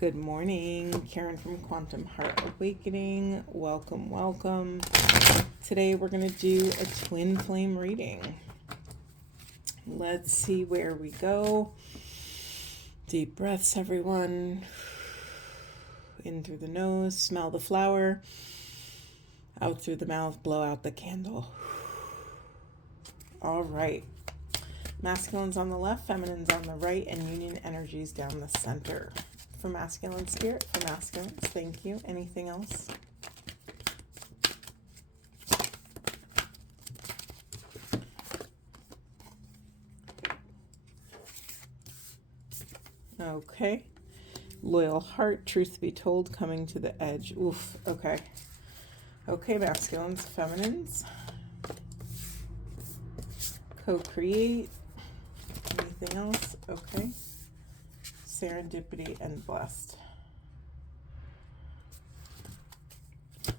Good morning, Karen from Quantum Heart Awakening. Welcome, welcome. Today we're going to do a twin flame reading. Let's see where we go. Deep breaths, everyone. In through the nose, smell the flower. Out through the mouth, blow out the candle. All right. Masculines on the left, feminines on the right, and union energies down the center. For masculine spirit, for masculines, thank you. Anything else? Okay. Loyal heart, truth be told, coming to the edge. Oof, okay. Okay, masculines, feminines. Co-create. Anything else? Okay. Serendipity and blessed.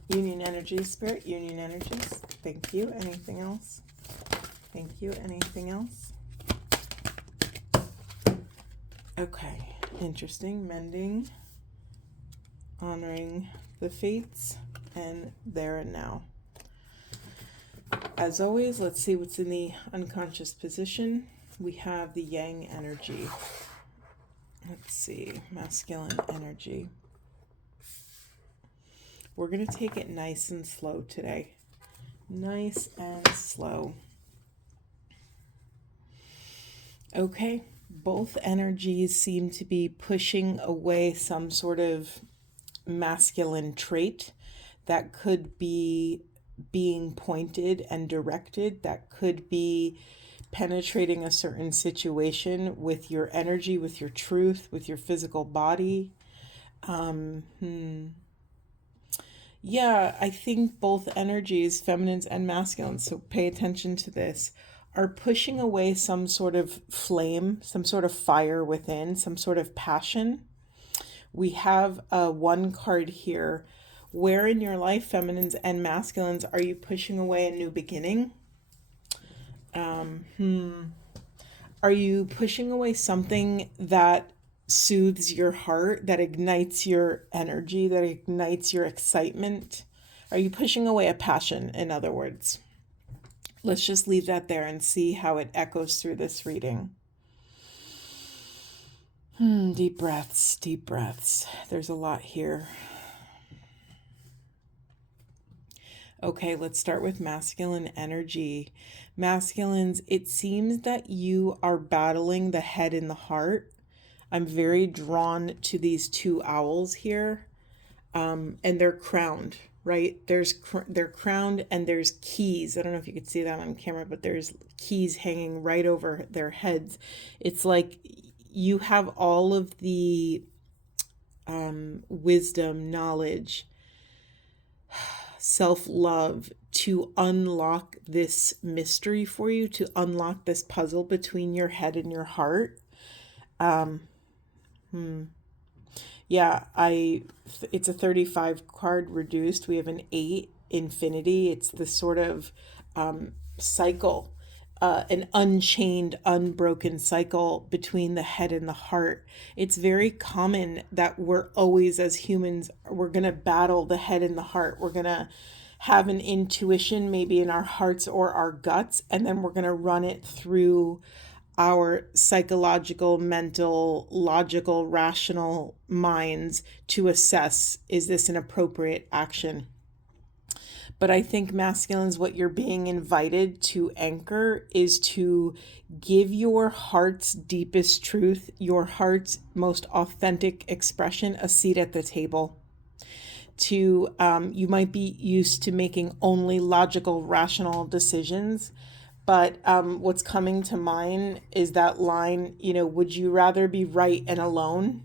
Union energies, spirit, union energies. Thank you. Anything else? Thank you. Anything else? Okay. Interesting. Mending. Honoring the fates. And there and now. As always, let's see what's in the unconscious position. We have the yang energy. Let's see, masculine energy. We're going to take it nice and slow today. Nice and slow. Okay, both energies seem to be pushing away some sort of masculine trait that could be being pointed and directed, that could be penetrating a certain situation with your energy, with your truth, with your physical body. Yeah, I think both energies, feminines and masculines, so pay attention to this, are pushing away some sort of flame, some sort of fire within, some sort of passion. We have one card here. Where in your life, feminines and masculines, are you pushing away a new beginning? Are you pushing away something that soothes your heart, that ignites your energy, that ignites your excitement? Are you pushing away a passion, in other words? Let's just leave that there and see how it echoes through this reading. Deep breaths, deep breaths. There's a lot here. Okay, let's start with masculine energy. Masculines, it seems that you are battling the head and the heart. I'm very drawn to these two owls here, and they're crowned, right? They're crowned and there's keys. I don't know if you could see that on camera, but there's keys hanging right over their heads. It's like you have all of the wisdom, knowledge, self-love to unlock this mystery for you, to unlock this puzzle between your head and your heart. Yeah, it's a 35 card reduced. We have an 8 infinity. It's the sort of cycle, an unchained, unbroken cycle between the head and the heart. It's very common that we're always, as humans, we're going to battle the head and the heart. We're going to have an intuition maybe in our hearts or our guts, and then we're going to run it through our psychological, mental, logical, rational minds to assess, is this an appropriate action? But I think masculines, what you're being invited to anchor is to give your heart's deepest truth, your heart's most authentic expression, a seat at the table. You might be used to making only logical, rational decisions, but what's coming to mind is that line, would you rather be right and alone?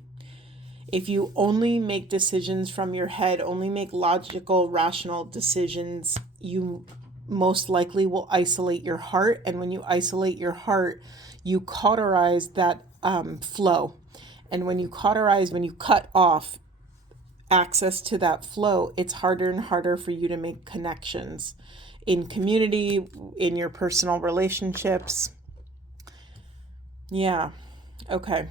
If you only make decisions from your head, only make logical, rational decisions, you most likely will isolate your heart. And when you isolate your heart, you cauterize that flow. And when you cut off access to that flow, it's harder and harder for you to make connections in community, in your personal relationships. Yeah. Okay.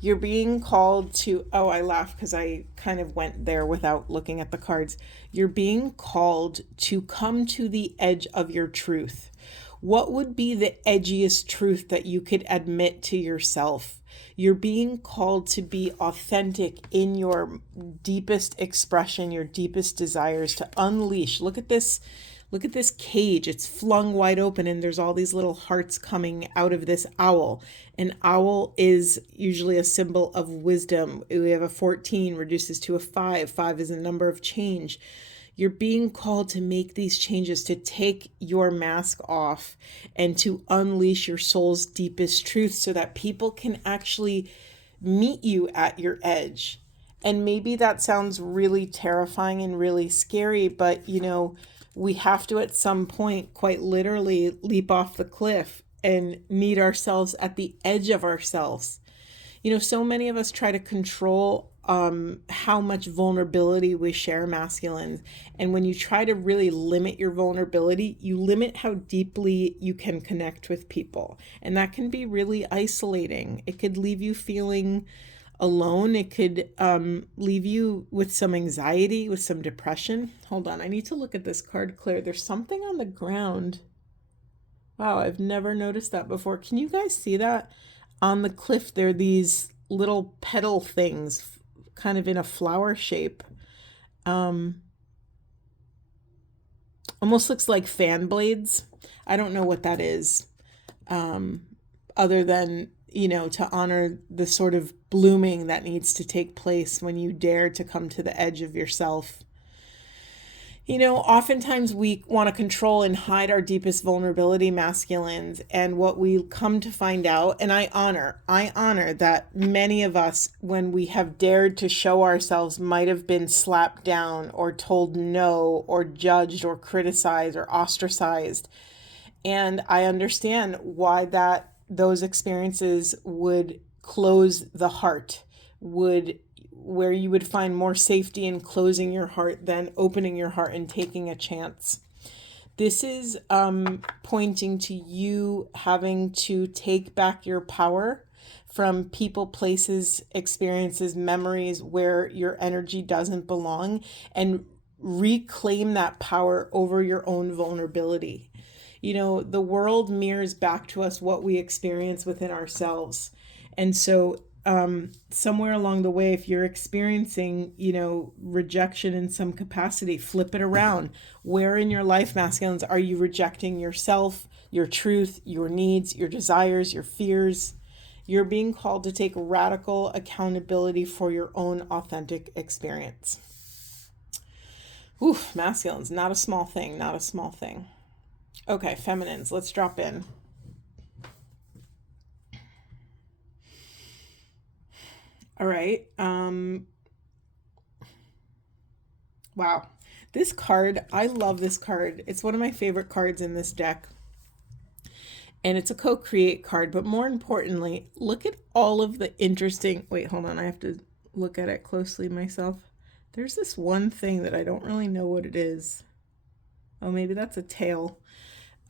You're being called to, oh, I laugh because I kind of went there without looking at the cards. You're being called to come to the edge of your truth. What would be the edgiest truth that you could admit to yourself? You're being called to be authentic in your deepest expression, your deepest desires, to unleash. Look at this. Look at this cage. It's flung wide open and there's all these little hearts coming out of this owl. An owl is usually a symbol of wisdom. We have a 14 reduces to a 5. 5 is a number of change. You're being called to make these changes, to take your mask off and to unleash your soul's deepest truth so that people can actually meet you at your edge. And maybe that sounds really terrifying and really scary, but we have to at some point quite literally leap off the cliff and meet ourselves at the edge of ourselves. So many of us try to control how much vulnerability we share, masculines. And when you try to really limit your vulnerability, you limit how deeply you can connect with people. And that can be really isolating. It could leave you feeling alone. It could leave you with some anxiety, with some depression. Hold on, I need to look at this card clear. There's something on the ground. Wow, I've never noticed that before. Can you guys see that? On the cliff, there are these little petal things, kind of in a flower shape. Almost looks like fan blades. I don't know what that is, other than, to honor the sort of blooming that needs to take place when you dare to come to the edge of yourself. Oftentimes we want to control and hide our deepest vulnerability, masculines. And what we come to find out, and I honor that many of us, when we have dared to show ourselves, might have been slapped down or told no or judged or criticized or ostracized. And I understand why those experiences would close the heart, where you would find more safety in closing your heart than opening your heart and taking a chance. This is pointing to you having to take back your power from people, places, experiences, memories where your energy doesn't belong, and reclaim that power over your own vulnerability. The world mirrors back to us what we experience within ourselves. And so somewhere along the way, if you're experiencing, rejection in some capacity, flip it around. Where in your life, masculines, are you rejecting yourself, your truth, your needs, your desires, your fears? You're being called to take radical accountability for your own authentic experience. Oof, masculines, not a small thing, not a small thing. Okay, feminines, let's drop in. All right. Wow. This card, I love this card. It's one of my favorite cards in this deck. And it's a co-create card, but more importantly, look at all of the interesting, wait, hold on. I have to look at it closely myself. There's this one thing that I don't really know what it is. Oh, maybe that's a tail.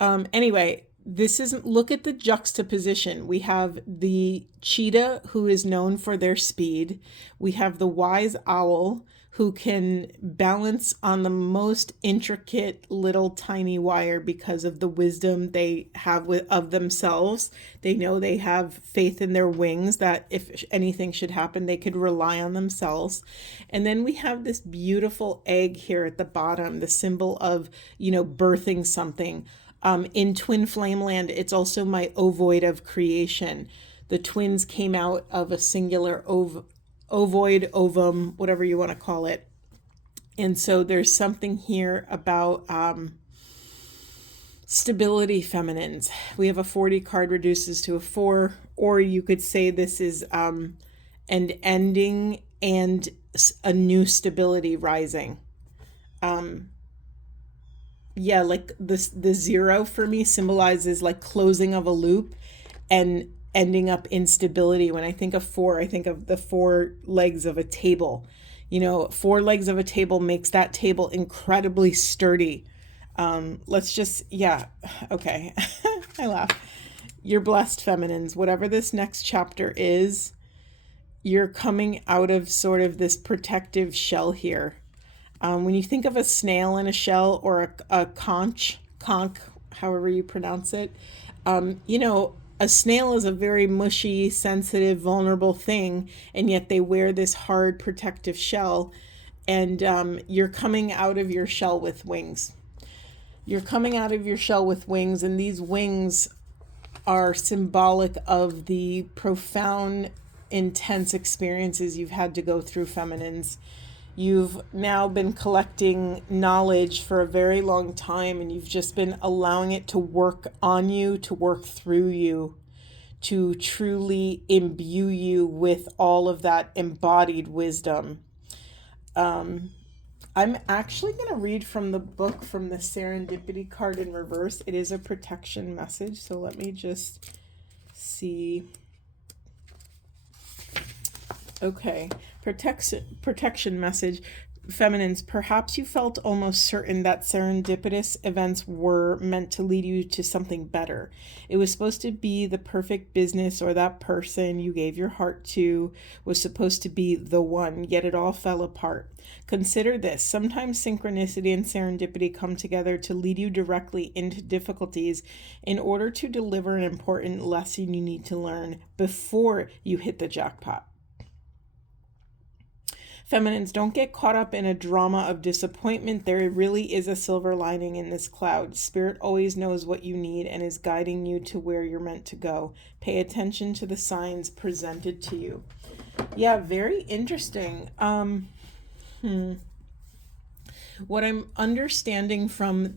Anyway, look at the juxtaposition. We have the cheetah, who is known for their speed. We have the wise owl, who can balance on the most intricate little tiny wire because of the wisdom they have of themselves. They know they have faith in their wings, that if anything should happen, they could rely on themselves. And then we have this beautiful egg here at the bottom, the symbol of, birthing something. In Twin Flame Land, it's also my ovoid of creation. The twins came out of a singular ovoid, ovum, whatever you want to call it. And so there's something here about stability, feminines. We have a 40 card reduces to a 4, or you could say this is an ending and a new stability rising. Yeah, like the 0 for me symbolizes like closing of a loop and ending up in stability. When I think of 4, I think of the 4 legs of a table. 4 legs of a table makes that table incredibly sturdy. Okay. I laugh. You're blessed, feminines. Whatever this next chapter is, you're coming out of sort of this protective shell here. When you think of a snail in a shell, or a conch, however you pronounce it, a snail is a very mushy, sensitive, vulnerable thing, and yet they wear this hard protective shell, and you're coming out of your shell with wings. You're coming out of your shell with wings, and these wings are symbolic of the profound, intense experiences you've had to go through, feminines. You've now been collecting knowledge for a very long time, and you've just been allowing it to work on you, to work through you, to truly imbue you with all of that embodied wisdom. I'm actually going to read from the book, from the Serendipity card in reverse. It is a protection message, so let me just see. Okay, protection message. Feminines, perhaps you felt almost certain that serendipitous events were meant to lead you to something better. It was supposed to be the perfect business, or that person you gave your heart to was supposed to be the one, yet it all fell apart. Consider this. Sometimes synchronicity and serendipity come together to lead you directly into difficulties in order to deliver an important lesson you need to learn before you hit the jackpot. Feminines, don't get caught up in a drama of disappointment. There really is a silver lining in this cloud. Spirit always knows what you need and is guiding you to where you're meant to go. Pay attention to the signs presented to you. Yeah, very interesting. What I'm understanding from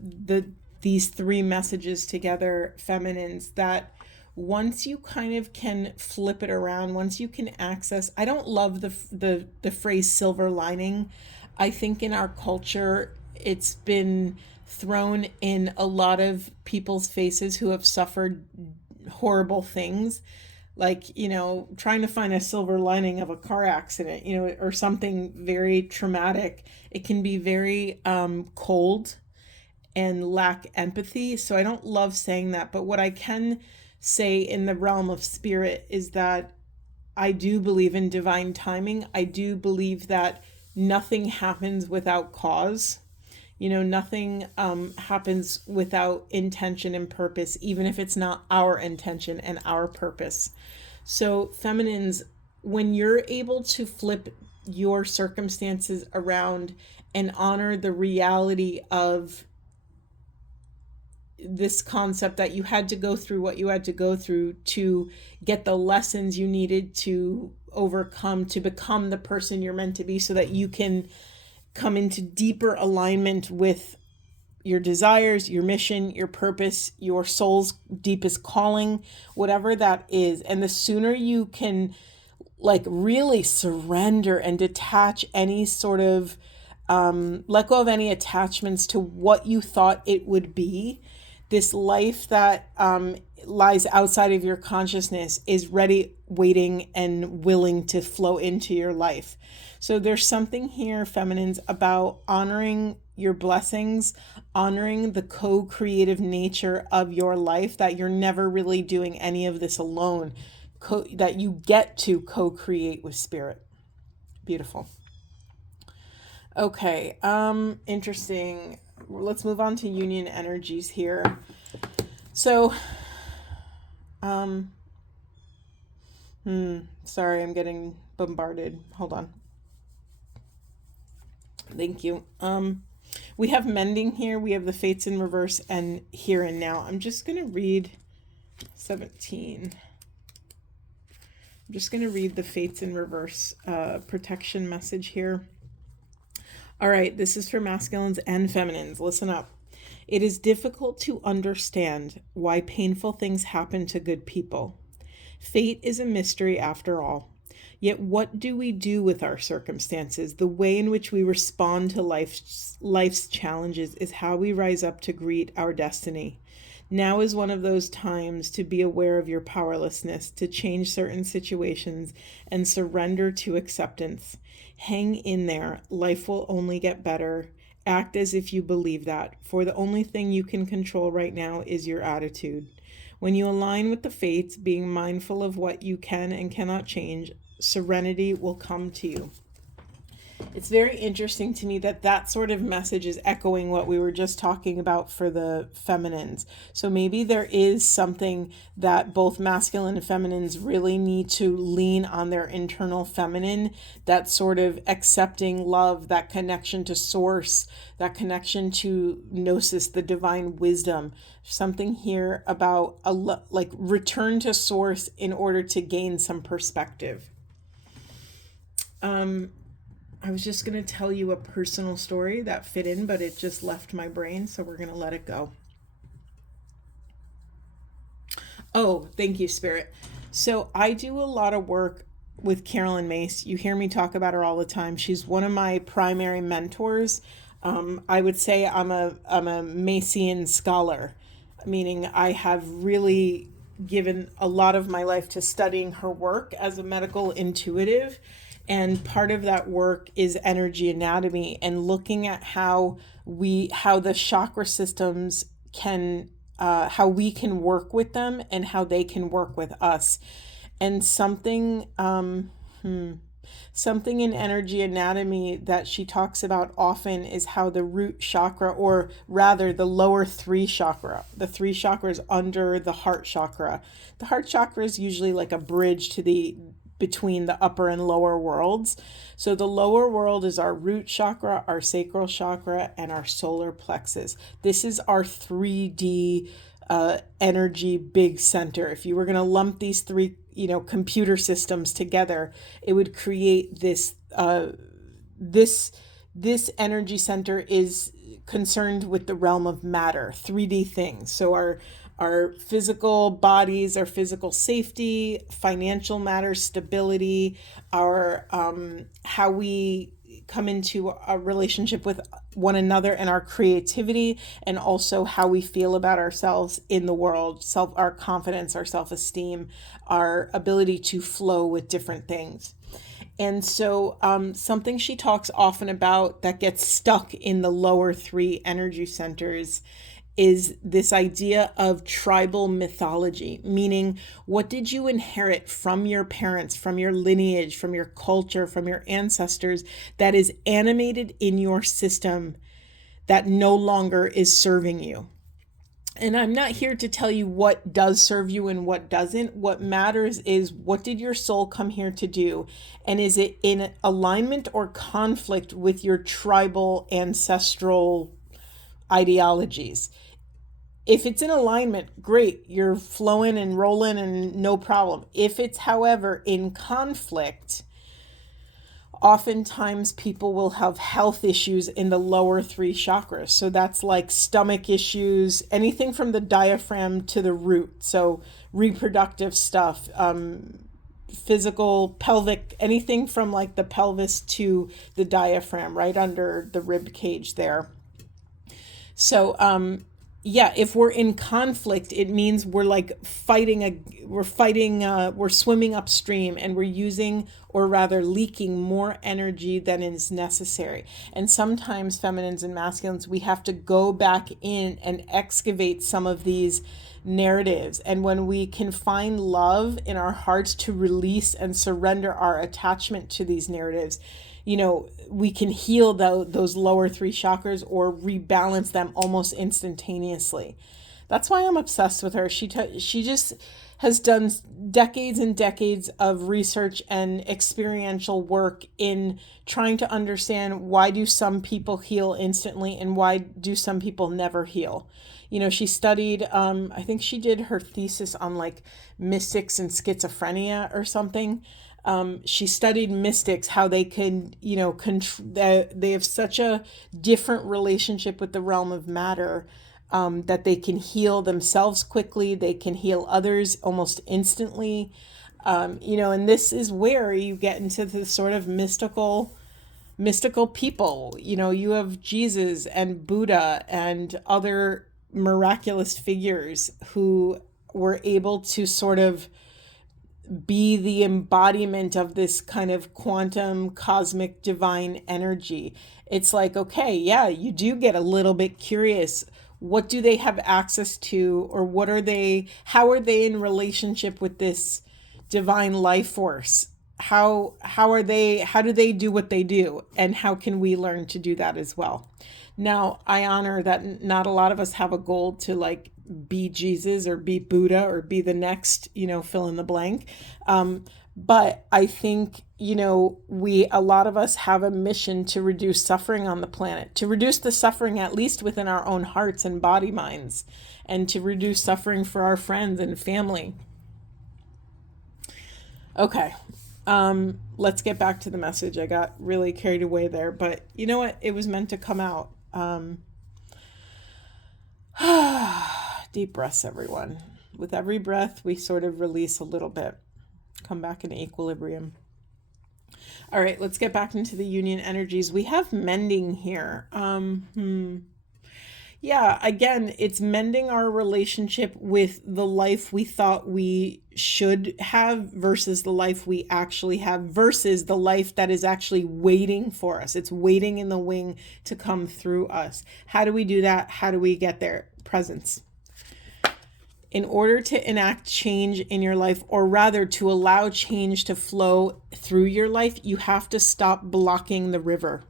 these three messages together, feminines, that once you kind of can flip it around, once you can access, I don't love the phrase silver lining. I think in our culture, it's been thrown in a lot of people's faces who have suffered horrible things, like, trying to find a silver lining of a car accident, or something very traumatic. It can be very cold and lack empathy. So I don't love saying that. But what I can say in the realm of spirit is that I do believe in divine timing. I do believe that nothing happens without cause. Nothing happens without intention and purpose, even if it's not our intention and our purpose. So feminines, when you're able to flip your circumstances around and honor the reality of this concept that you had to go through what you had to go through to get the lessons you needed to overcome, to become the person you're meant to be, so that you can come into deeper alignment with your desires, your mission, your purpose, your soul's deepest calling, whatever that is. And the sooner you can really surrender and detach any sort of let go of any attachments to what you thought it would be, this life that lies outside of your consciousness is ready, waiting, and willing to flow into your life. So there's something here, feminines, about honoring your blessings, honoring the co-creative nature of your life, that you're never really doing any of this alone, that you get to co-create with spirit. Beautiful. Okay, interesting. Let's move on to union energies here. So, sorry, I'm getting bombarded. Hold on. Thank you. We have mending here. We have the fates in reverse and here and now. I'm just going to read 17. I'm just going to read the fates in reverse protection message here. All right, this is for masculines and feminines. Listen up. It is difficult to understand why painful things happen to good people. Fate is a mystery after all. Yet what do we do with our circumstances? The way in which we respond to life's challenges is how we rise up to greet our destiny. Now is one of those times to be aware of your powerlessness, to change certain situations, and surrender to acceptance. Hang in there. Life will only get better. Act as if you believe that, for the only thing you can control right now is your attitude. When you align with the fates, being mindful of what you can and cannot change, serenity will come to you. It's very interesting to me that that sort of message is echoing what we were just talking about for the feminines. So maybe there is something that both masculine and feminines really need to lean on their internal feminine, that sort of accepting love, that connection to source, that connection to gnosis, the divine wisdom. Something here about like return to source in order to gain some perspective. I was just going to tell you a personal story that fit in, but it just left my brain, so we're going to let it go. Oh, thank you, Spirit. So I do a lot of work with Carolyn Mace. You hear me talk about her all the time. She's one of my primary mentors. I would say I'm a Macean scholar, meaning I have really given a lot of my life to studying her work as a medical intuitive. And part of that work is energy anatomy and looking at how the chakra systems can, how we can work with them and how they can work with us. And something in energy anatomy that she talks about often is how the root chakra, or rather the lower three chakras under the heart chakra. The heart chakra is usually like a bridge to between the upper and lower worlds. So the lower world is our root chakra, our sacral chakra, and our solar plexus. This is our 3D energy big center. If you were going to lump these three, computer systems together, it would create this energy center is concerned with the realm of matter, 3D things. So our physical bodies, our physical safety, financial matters, stability, our how we come into a relationship with one another, and our creativity, and also how we feel about ourselves in the world, our confidence, our self-esteem, our ability to flow with different things. And so something she talks often about that gets stuck in the lower three energy centers is this idea of tribal mythology, meaning what did you inherit from your parents, from your lineage, from your culture, from your ancestors that is animated in your system that no longer is serving you. And I'm not here to tell you what does serve you and what doesn't. What matters is, what did your soul come here to do? And is it in alignment or conflict with your tribal ancestral ideologies? If it's in alignment, great, you're flowing and rolling and no problem. If it's, however, in conflict, oftentimes people will have health issues in the lower three chakras. So that's like stomach issues, anything from the diaphragm to the root. So reproductive stuff, physical, pelvic, anything from like the pelvis to the diaphragm, right under the rib cage there. So, if we're in conflict, it means we're like we're swimming upstream, and we're using, or rather leaking, more energy than is necessary. And sometimes feminines and masculines, we have to go back in and excavate some of these narratives. And when we can find love in our hearts to release and surrender our attachment to these narratives, we can heal those lower three chakras or rebalance them almost instantaneously. That's why I'm obsessed with her. She just has done decades and decades of research and experiential work in trying to understand, why do some people heal instantly and why do some people never heal? She studied, I think she did her thesis on like mystics and schizophrenia or something. She studied mystics, how they can, they have such a different relationship with the realm of matter, that they can heal themselves quickly. They can heal others almost instantly. And this is where you get into the sort of mystical people. You have Jesus and Buddha and other miraculous figures who were able to sort of be the embodiment of this kind of quantum cosmic divine energy. It's like, okay, yeah, you do get a little bit curious. What do they have access to, or how are they in relationship with this divine life force? how do they do what they do, and how can we learn to do that as well? Now, I honor that not a lot of us have a goal to like be Jesus or be Buddha or be the next, fill in the blank. But I think, a lot of us have a mission to reduce suffering on the planet, to reduce the suffering, at least within our own hearts and body minds, and to reduce suffering for our friends and family. Okay. Let's get back to the message. I got really carried away there, but you know what? It was meant to come out. Deep breaths, everyone. With every breath, we sort of release a little bit, come back into equilibrium. All right, let's get back into the union energies. We have mending here. Yeah, again, it's mending our relationship with the life we thought we should have versus the life we actually have versus the life that is actually waiting for us. It's waiting in the wing to come through us. How do we do that? How do we get there? Presence. In order to enact change in your life, or rather to allow change to flow through your life, you have to stop blocking the river.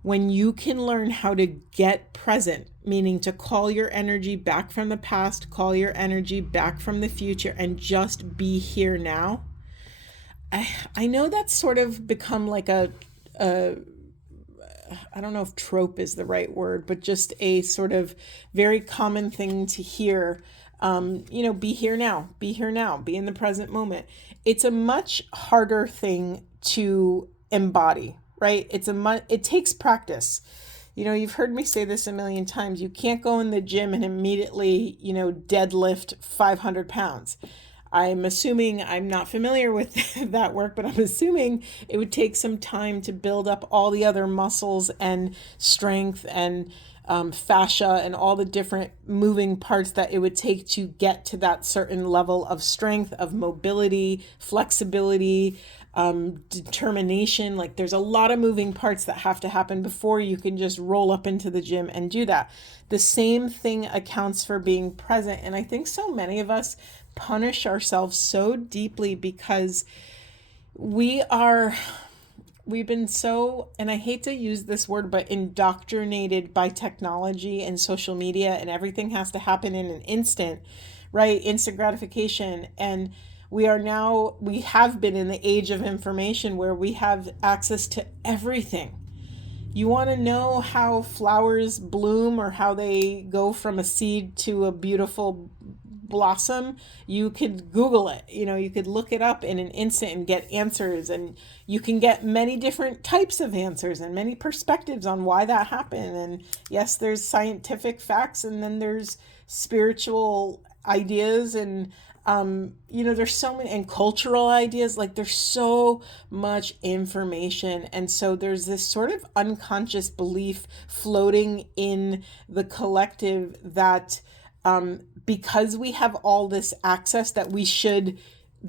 When you can learn how to get present, meaning to call your energy back from the past, call your energy back from the future, and just be here now. I know that's sort of become like a I don't know if trope is the right word, but just a sort of very common thing to hear. Be here now, be here now, be in the present moment. It's a much harder thing to embody, right? It takes practice. You've heard me say this a million times. You can't go in the gym and immediately, deadlift 500 pounds. I'm assuming, I'm not familiar with that work, but I'm assuming it would take some time to build up all the other muscles and strength and fascia and all the different moving parts that it would take to get to that certain level of strength, of mobility, flexibility, determination. Like there's a lot of moving parts that have to happen before you can just roll up into the gym and do that. The same thing accounts for being present. And I think so many of us punish ourselves so deeply because we've been so, and I hate to use this word, but indoctrinated by technology and social media, and everything has to happen in an instant, right? Instant gratification. And we have been in the age of information where we have access to everything. You want to know how flowers bloom or how they go from a seed to a beautiful blossom? You could Google it. You could look it up in an instant and get answers, and you can get many different types of answers and many perspectives on why that happened. And yes, there's scientific facts, and then there's spiritual ideas, and there's so many, and cultural ideas. Like there's so much information, and so there's this sort of unconscious belief floating in the collective that because we have all this access, that we should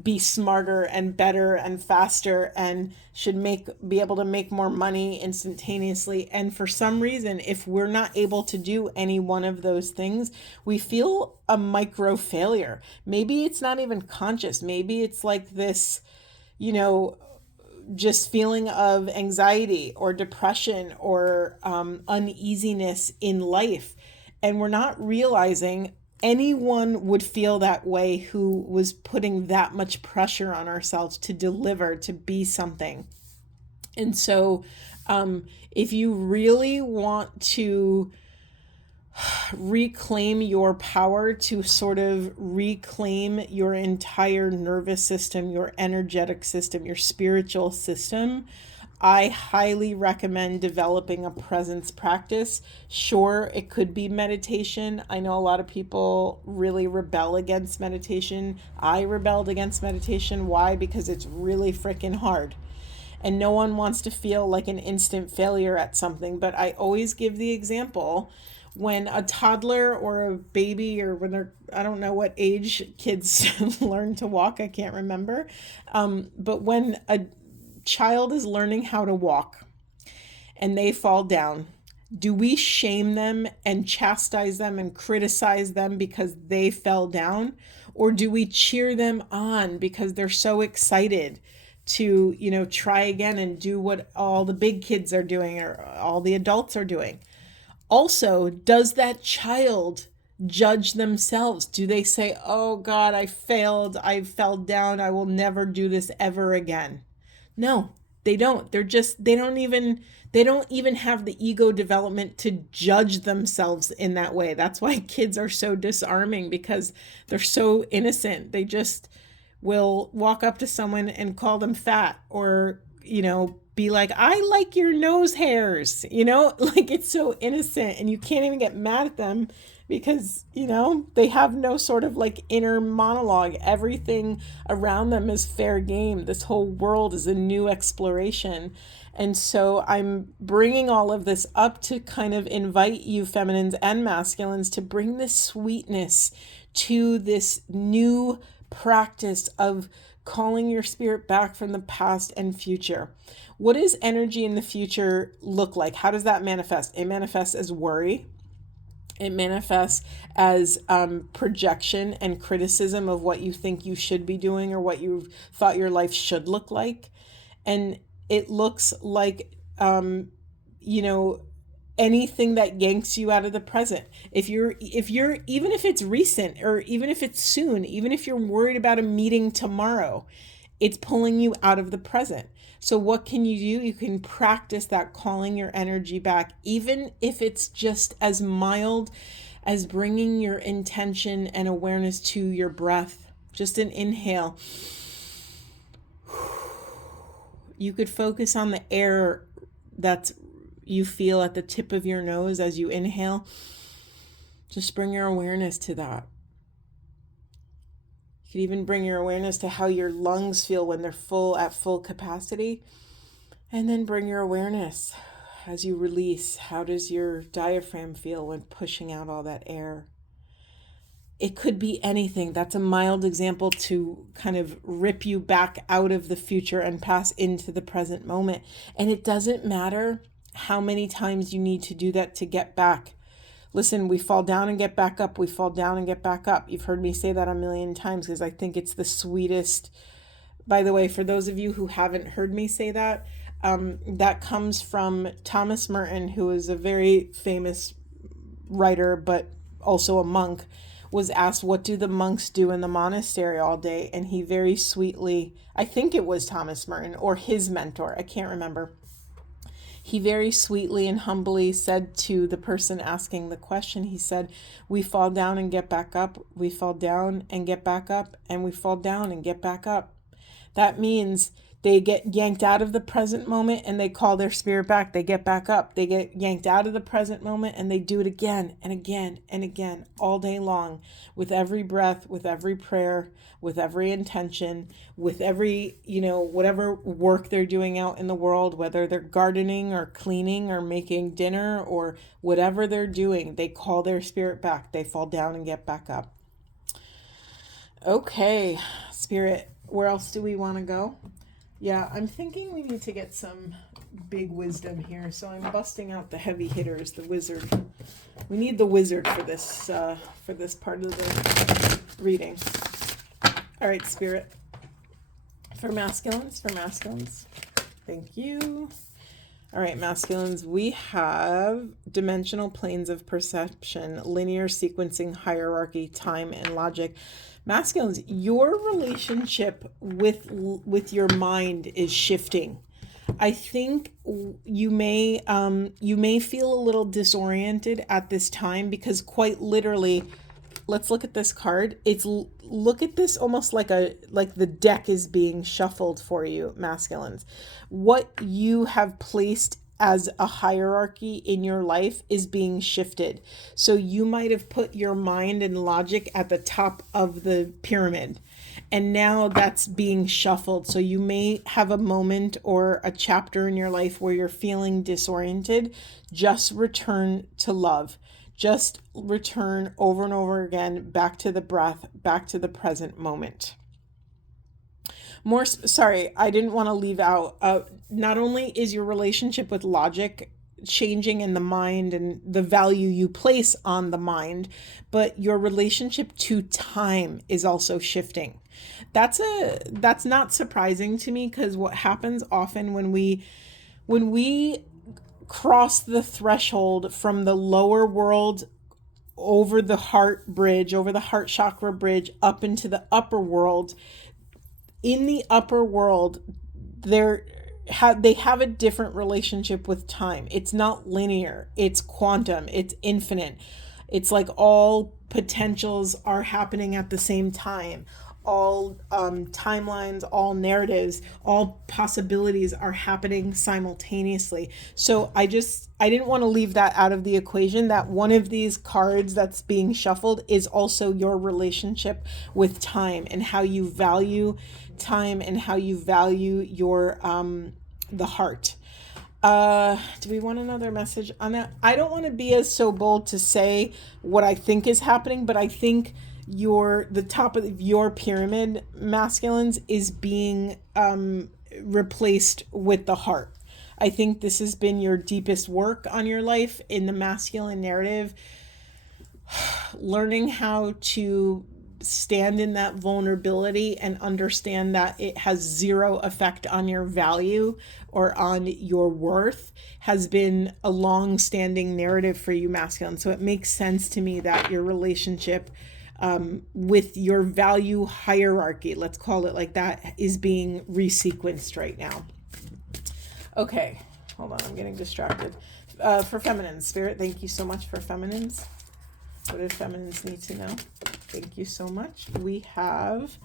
be smarter and better and faster and should be able to make more money instantaneously. And for some reason, if we're not able to do any one of those things, we feel a micro failure. Maybe it's not even conscious. Maybe it's like this, just feeling of anxiety or depression or uneasiness in life. And we're not realizing anyone would feel that way who was putting that much pressure on ourselves to deliver, to be something. And so if you really want to reclaim your power, to sort of reclaim your entire nervous system, your energetic system, your spiritual system, I highly recommend developing a presence practice. Sure, it could be meditation. I know a lot of people really rebel against meditation. I rebelled against meditation. Why? Because it's really freaking hard. And no one wants to feel like an instant failure at something. But I always give the example when a toddler or a baby, or when they're, I don't know what age kids learn to walk, I can't remember. But when a child is learning how to walk and they fall down, do we shame them and chastise them and criticize them because they fell down? Or do we cheer them on because they're so excited to, try again and do what all the big kids are doing or all the adults are doing. Also, does that child judge themselves? Do they say, oh God, I failed, I fell down, I will never do this ever again? No, they don't. They don't even have the ego development to judge themselves in that way. That's why kids are so disarming, because they're so innocent. They just will walk up to someone and call them fat, or, be like, I like your nose hairs, like it's so innocent, and you can't even get mad at them because, they have no sort of like inner monologue. Everything around them is fair game. This whole world is a new exploration. And so I'm bringing all of this up to kind of invite you feminines and masculines to bring this sweetness to this new practice of calling your spirit back from the past and future. What does energy in the future look like? How does that manifest? It manifests as worry. It manifests as projection and criticism of what you think you should be doing or what you thought your life should look like. And it looks like, anything that yanks you out of the present. If you're, even if it's recent or even if it's soon, even if you're worried about a meeting tomorrow, it's pulling you out of the present. So what can you do? You can practice that calling your energy back, even if it's just as mild as bringing your intention and awareness to your breath. Just an inhale. You could focus on the air that's you feel at the tip of your nose as you inhale. Just bring your awareness to that. You could even bring your awareness to how your lungs feel when they're at full capacity. And then bring your awareness as you release. How does your diaphragm feel when pushing out all that air? It could be anything. That's a mild example to kind of rip you back out of the future and pass into the present moment. And it doesn't matter how many times you need to do that to get back. Listen, we fall down and get back up. We fall down and get back up. You've heard me say that a million times because I think it's the sweetest. By the way, for those of you who haven't heard me say that, that comes from Thomas Merton, who is a very famous writer, but also a monk, was asked, what do the monks do in the monastery all day? And he very sweetly, I think it was Thomas Merton or his mentor, I can't remember. He very sweetly and humbly said to the person asking the question, he said, we fall down and get back up, we fall down and get back up, and we fall down and get back up. That means they get yanked out of the present moment and they call their spirit back. They get back up. They get yanked out of the present moment and they do it again and again and again all day long, with every breath, with every prayer, with every intention, with every, whatever work they're doing out in the world, whether they're gardening or cleaning or making dinner or whatever they're doing, they call their spirit back. They fall down and get back up. Okay, spirit, where else do we want to go? Yeah, I'm thinking we need to get some big wisdom here. So I'm busting out the heavy hitters, the wizard. We need the wizard for this part of the reading. All right, spirit. For masculines. Thank you. All right, masculines, we have dimensional planes of perception, linear sequencing, hierarchy, time, and logic. Masculines, your relationship with your mind is shifting. I think you may feel a little disoriented at this time because quite literally, let's look at this card. Look at this almost like the deck is being shuffled for you, masculines. What you have placed as a hierarchy in your life is being shifted. So you might have put your mind and logic at the top of the pyramid, and now that's being shuffled. So you may have a moment or a chapter in your life where you're feeling disoriented. Just return to love. Just return over and over again back to the breath, back to the present moment. Sorry, I didn't want to leave out. Not only is your relationship with logic changing in the mind and the value you place on the mind, but your relationship to time is also shifting. That's not surprising to me, because what happens often when we cross the threshold from the lower world over the heart bridge, over the heart chakra bridge, up into the upper world. In the upper world, they have a different relationship with time. It's not linear, it's quantum, it's infinite. It's like all potentials are happening at the same time. All timelines, all narratives, all possibilities are happening simultaneously. So I didn't want to leave that out of the equation, that one of these cards that's being shuffled is also your relationship with time, and how you value time, and how you value your the heart. Do we want another message on that? I don't want to be as so bold to say what I think is happening, but I think the top of your pyramid, masculines, is being replaced with the heart. I think this has been your deepest work on your life in the masculine narrative, learning how to stand in that vulnerability and understand that it has zero effect on your value or on your worth, has been a long-standing narrative for you, masculine. So it makes sense to me that your relationship with your value hierarchy, let's call it like that, is being resequenced right now. Okay, hold on, I'm getting distracted. For feminines, Spirit, thank you so much for feminines. What do feminines need to know? Thank you so much. We have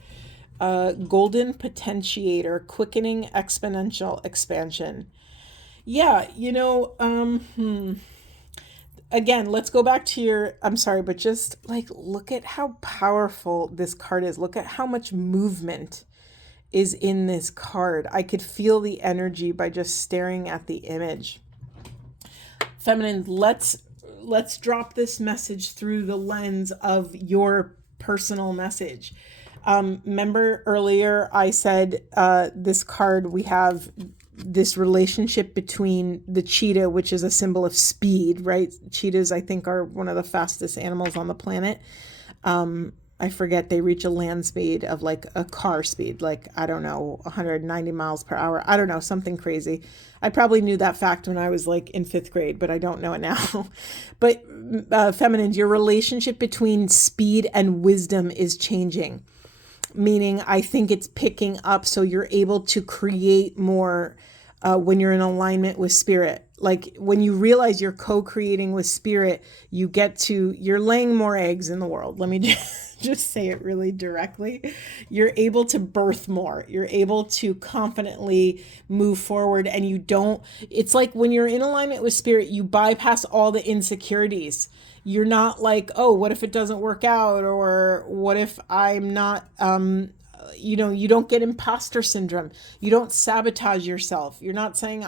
golden potentiator, quickening exponential expansion. Yeah, again, let's go back to I'm sorry, but just like, look at how powerful this card is. Look at how much movement is in this card. I could feel the energy by just staring at the image. Feminine, let's drop this message through the lens of your personal message. Remember earlier I said this card, we have this relationship between the cheetah, which is a symbol of speed, right? Cheetahs, I think, are one of the fastest animals on the planet. I forget, they reach a land speed of like a car speed, like, I don't know, 190 miles per hour. I don't know, something crazy. I probably knew that fact when I was like in 5th grade, but I don't know it now. But feminine, your relationship between speed and wisdom is changing, meaning I think it's picking up. So you're able to create more when you're in alignment with spirit. Like when you realize you're co-creating with spirit, you're laying more eggs in the world. Let me just say it really directly. You're able to birth more. You're able to confidently move forward, and it's like when you're in alignment with spirit, you bypass all the insecurities. You're not like, oh, what if it doesn't work out? Or what if I'm not, you don't get imposter syndrome. You don't sabotage yourself. You're not saying,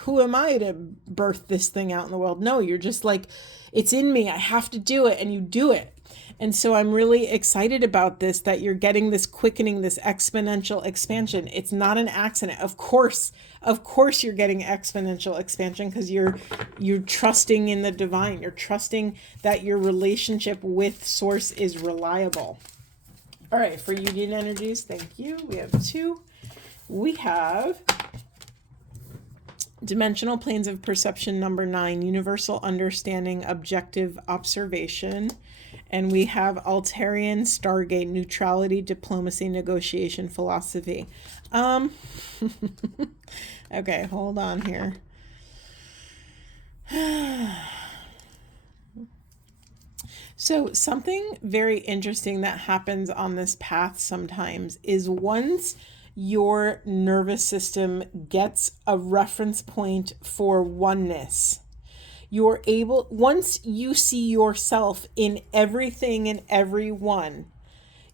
who am I to birth this thing out in the world? No, you're just like, it's in me. I have to do it. And you do it. And so I'm really excited about this, that you're getting this quickening, this exponential expansion. It's not an accident. Of course you're getting exponential expansion, because you're trusting in the divine. You're trusting that your relationship with source is reliable. All right, for union energies, thank you. We have 2. We have dimensional planes of perception number 9, universal understanding, objective observation. And we have Altarian Stargate, neutrality, diplomacy, negotiation, philosophy. Okay, hold on here. So something very interesting that happens on this path sometimes is, once your nervous system gets a reference point for oneness, once you see yourself in everything and everyone,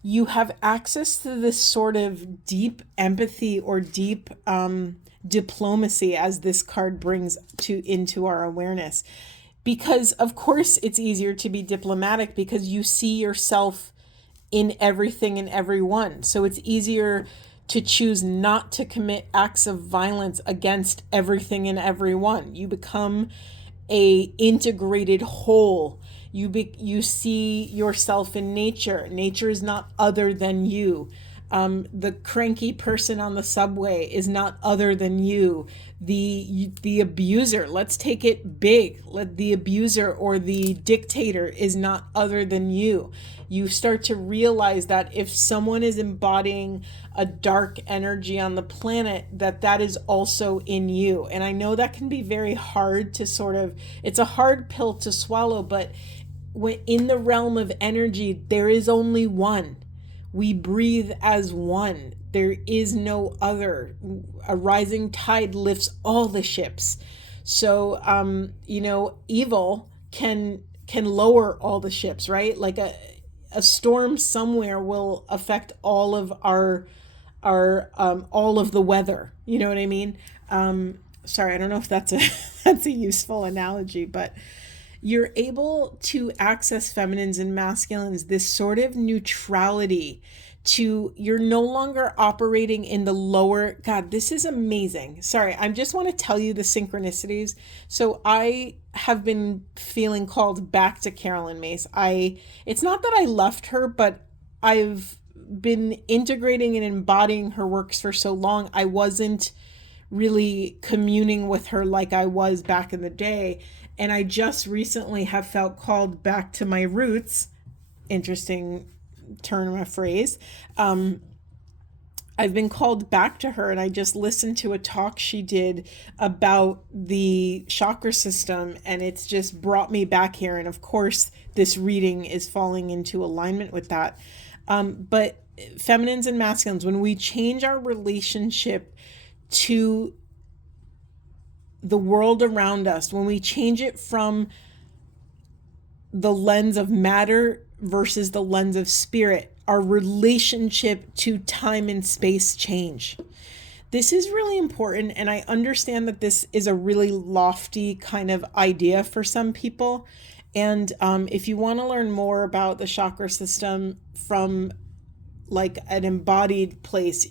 you have access to this sort of deep empathy or deep diplomacy, as this card brings into our awareness. Because of course it's easier to be diplomatic, because you see yourself in everything and everyone. So it's easier to choose not to commit acts of violence against everything and everyone. You become a integrated whole. You see yourself in nature. Nature is not other than you. The cranky person on the subway is not other than you. The abuser, let's take it big. The abuser or the dictator is not other than you. You start to realize that if someone is embodying a dark energy on the planet, that is also in you. And I know that can be very hard to it's a hard pill to swallow, but when in the realm of energy, there is only one. We breathe as one. There is no other. A rising tide lifts all the ships. So, evil can lower all the ships, right? Like a storm somewhere will affect all of our all of the weather. You know what I mean? Sorry, I don't know if that's that's a useful analogy, but you're able to access feminines and masculines, this sort of neutrality you're no longer operating in the lower. God, this is amazing. Sorry, I just want to tell you the synchronicities. So I have been feeling called back to Carolyn Mace. It's not that I left her, but I've been integrating and embodying her works for so long. I wasn't really communing with her like I was back in the day. And I just recently have felt called back to my roots. Interesting turn of phrase. I've been called back to her, and I just listened to a talk she did about the chakra system, and it's just brought me back here. And of course, this reading is falling into alignment with that. But feminines and masculines, when we change our relationship to the world around us, when we change it from the lens of matter versus the lens of spirit, our relationship to time and space change. This is really important, and I understand that this is a really lofty kind of idea for some people. And if you want to learn more about the chakra system from like an embodied place,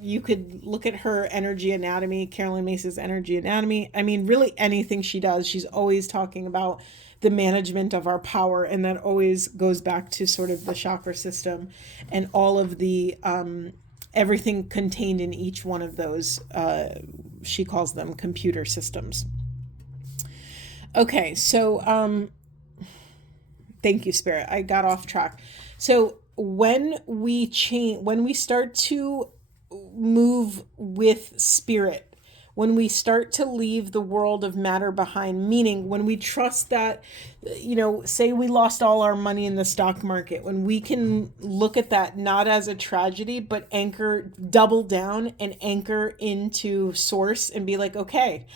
you could look at her energy anatomy, Carolyn Mace's energy anatomy. I mean, really anything she does, she's always talking about the management of our power. And that always goes back to sort of the chakra system and all of the, everything contained in each one of those, she calls them computer systems. Okay. So, thank you, Spirit. I got off track. So when we start to move with spirit, when we start to leave the world of matter behind, meaning when we trust that, say we lost all our money in the stock market, when we can look at that not as a tragedy, but double down and anchor into source and be like, okay,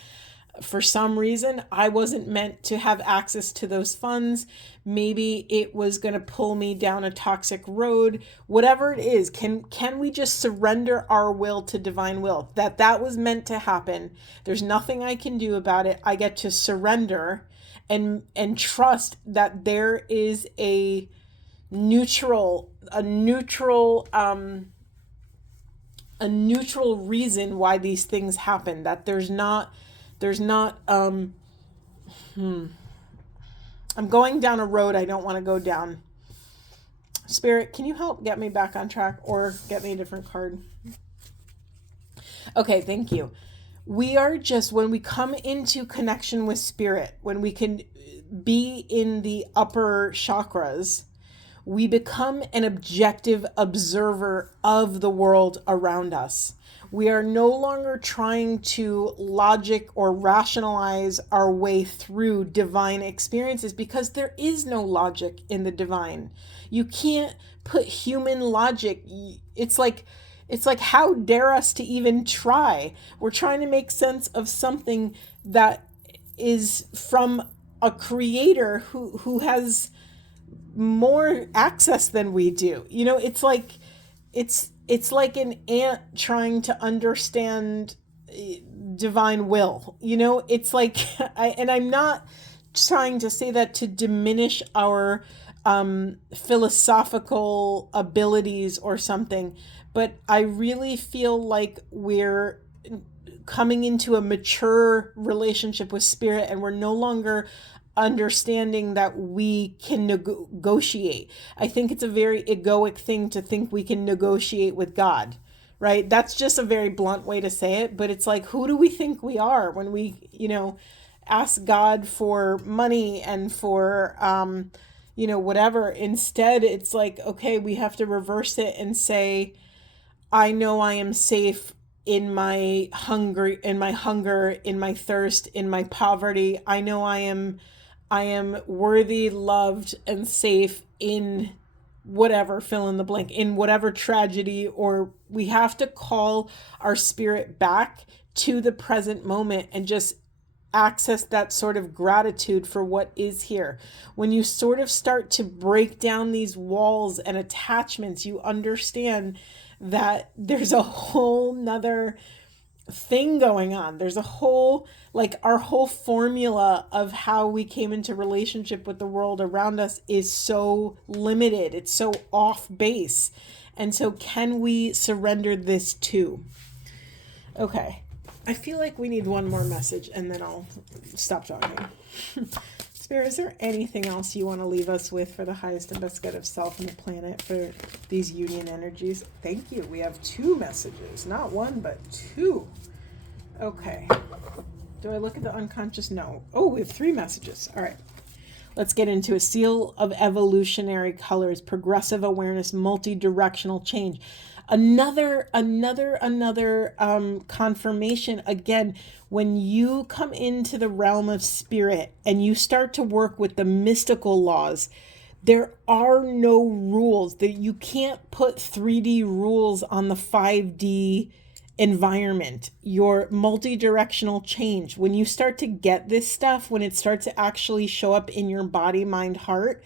for some reason, I wasn't meant to have access to those funds. Maybe it was going to pull me down a toxic road. Whatever it is, can we just surrender our will to divine will? That was meant to happen. There's nothing I can do about it. I get to surrender and trust that there is a neutral reason why these things happen. That there's not I'm going down a road I don't want to go down. Spirit, can you help get me back on track or get me a different card? Okay, thank you. We are just, when we come into connection with spirit, when we can be in the upper chakras, we become an objective observer of the world around us. We are no longer trying to logic or rationalize our way through divine experiences, because there is no logic in the divine. You can't put human logic. It's like, how dare us to even try? We're trying to make sense of something that is from a creator who has more access than we do. It's like an ant trying to understand divine will. It's like, I'm not trying to say that to diminish our philosophical abilities or something, but I really feel like we're coming into a mature relationship with spirit, and we're no longer understanding that we can negotiate. I think it's a very egoic thing to think we can negotiate with God, right? That's just a very blunt way to say it, but it's like, who do we think we are when we, ask God for money and for, whatever? Instead, it's like, okay, we have to reverse it and say, I know I am safe in my hunger, in my thirst, in my poverty. I know I am worthy, loved, and safe in whatever, fill in the blank, in whatever tragedy, or we have to call our spirit back to the present moment and just access that sort of gratitude for what is here. When you sort of start to break down these walls and attachments, you understand that there's a whole nother thing going on. There's a whole, like, our whole formula of how we came into relationship with the world around us is so limited. It's so off base. And so can we surrender this too? Okay. I feel like we need one more message and then I'll stop talking. Spirit, is there anything else you want to leave us with for the highest and best good of self and the planet for these union energies? Thank you. We have 2 messages. Not 1, but 2. Okay. Do I look at the unconscious? No. Oh, we have 3 messages. All right. Let's get into a seal of evolutionary colors, progressive awareness, multi-directional change. Another confirmation. Again, when you come into the realm of spirit and you start to work with the mystical laws, there are no rules. That you can't put 3D rules on the 5D environment. Your multi-directional change, when you start to get this stuff, when it starts to actually show up in your body, mind, heart,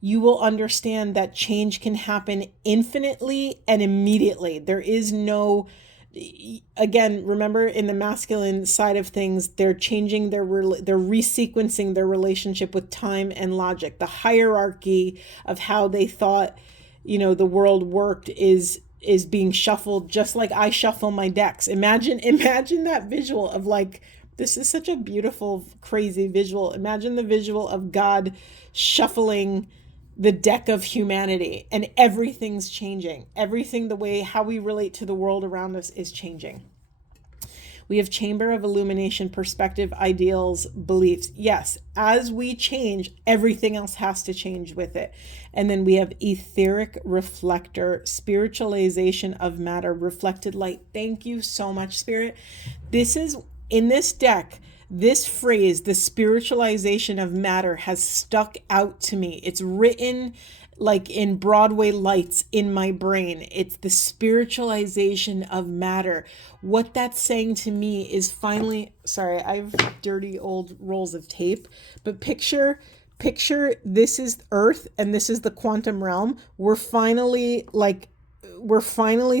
you will understand that change can happen infinitely and immediately. There is no, again, remember, in the masculine side of things, they're changing they're resequencing their relationship with time and logic. The hierarchy of how they thought, the world worked is being shuffled, just like I shuffle my decks. Imagine that visual of, like, this is such a beautiful, crazy visual. Imagine the visual of God shuffling the deck of humanity, and everything's changing. Everything, the way how we relate to the world around us, is changing. We have chamber of illumination, perspective, ideals, beliefs. Yes, as we change, everything else has to change with it. And then we have etheric reflector, spiritualization of matter, reflected light. Thank you so much, Spirit. This is, in this deck, this phrase, the spiritualization of matter, has stuck out to me. It's written like in Broadway lights in my brain. It's the spiritualization of matter. What that's saying to me is finally, sorry, I have dirty old rolls of tape, but picture this is Earth and this is the quantum realm. We're finally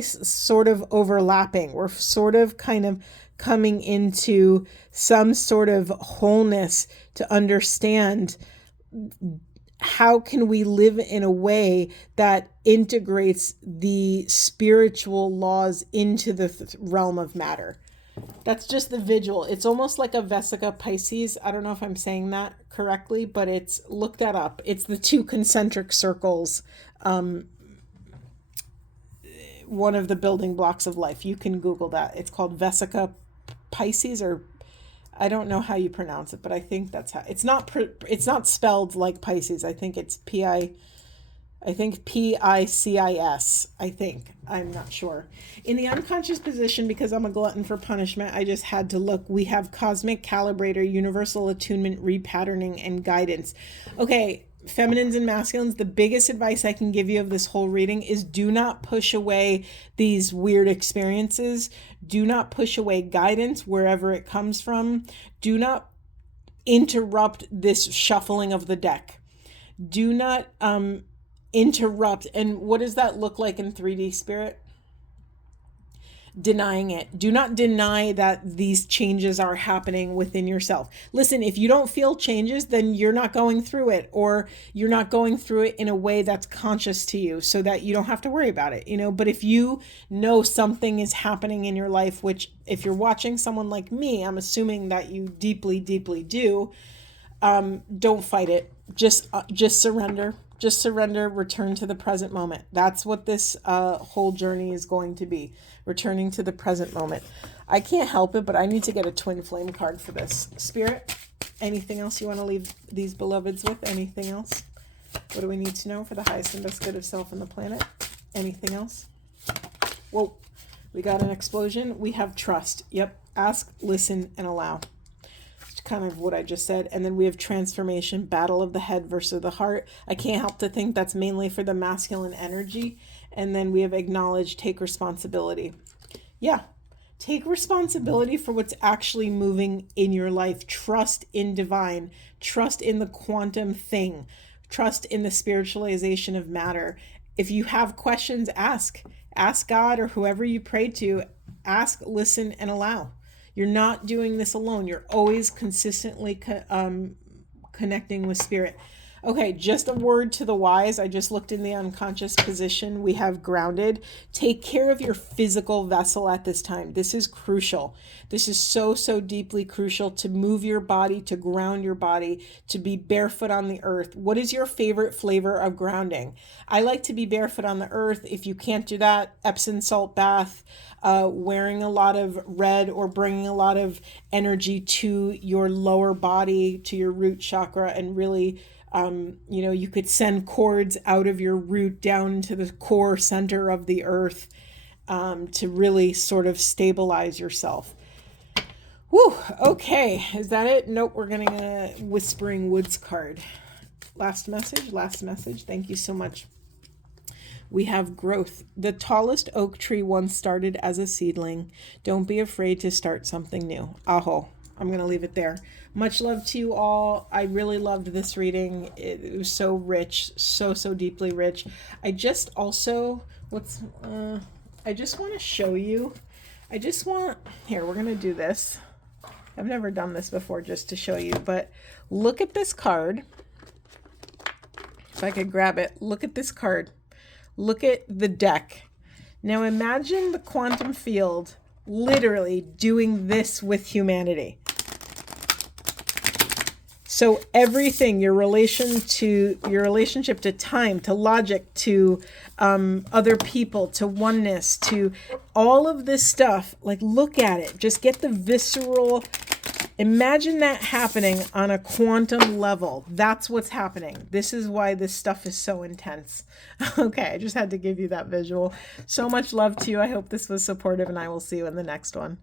sort of overlapping. We're sort of kind of coming into some sort of wholeness to understand how can we live in a way that integrates the spiritual laws into the realm of matter. That's just the visual. It's almost like a Vesica Pisces. I don't know if I'm saying that correctly, but look that up. It's the 2 concentric circles, one of the building blocks of life. You can Google that. It's called Vesica Pisces, or I don't know how you pronounce it, but I think that's how. It's not spelled like Pisces. I think it's P-I-C-I-S. I think. I'm not sure. In the unconscious position, because I'm a glutton for punishment, I just had to look. We have cosmic calibrator, universal attunement, repatterning, and guidance. Okay, feminines and masculines, the biggest advice I can give you of this whole reading is do not push away these weird experiences. Do not push away guidance wherever it comes from. Do not interrupt this shuffling of the deck. Do not interrupt. And what does that look like in 3D, Spirit? Denying it. Do not deny that these changes are happening within yourself. Listen, if you don't feel changes, then you're not going through it, or you're not going through it in a way that's conscious to you so that you don't have to worry about it, But if you know something is happening in your life, which if you're watching someone like me, I'm assuming that you deeply, deeply do, Don't fight it. Just surrender. Just surrender. Return to the present moment. That's what this whole journey is going to be. Returning to the present moment. I can't help it, but I need to get a twin flame card for this. Spirit, anything else you want to leave these beloveds with? Anything else? What do we need to know for the highest and best good of self and the planet? Anything else? Whoa, we got an explosion. We have trust. Yep. Ask, listen, and allow. It's kind of what I just said. And then we have transformation, battle of the head versus the heart. I can't help to think that's mainly for the masculine energy. And then we have acknowledge, take responsibility. Yeah. Take responsibility for what's actually moving in your life. Trust in divine. Trust in the quantum thing. Trust in the spiritualization of matter. If you have questions, ask. Ask God or whoever you pray to. Ask, listen, and allow. You're not doing this alone. You're always consistently connecting with spirit. Okay, just a word to the wise. I just looked in the unconscious position. We have grounded. Take care of your physical vessel at this time. This is crucial. This is so, so deeply crucial to move your body, to ground your body, to be barefoot on the earth. What is your favorite flavor of grounding? I like to be barefoot on the earth. If you can't do that, Epsom salt bath, wearing a lot of red or bringing a lot of energy to your lower body, to your root chakra, and really you could send cords out of your root down to the core center of the earth to really sort of stabilize yourself. Whew, okay, is that it? Nope, we're getting a Whispering Woods card. Last message. Thank you so much. We have growth. The tallest oak tree once started as a seedling. Don't be afraid to start something new. Aho. I'm going to leave it there. Much love to you all. I really loved this reading. It was so rich, so deeply rich. I just also, I just want to show you. Here, we're going to do this. I've never done this before just to show you, but look at this card. If I could grab it, look at this card. Look at the deck. Now imagine the quantum field literally doing this with humanity. So everything, your relationship to time, to logic, to other people, to oneness, to all of this stuff, like look at it. Just get the visceral, imagine that happening on a quantum level. That's what's happening. This is why this stuff is so intense. Okay, I just had to give you that visual. So much love to you. I hope this was supportive, and I will see you in the next one.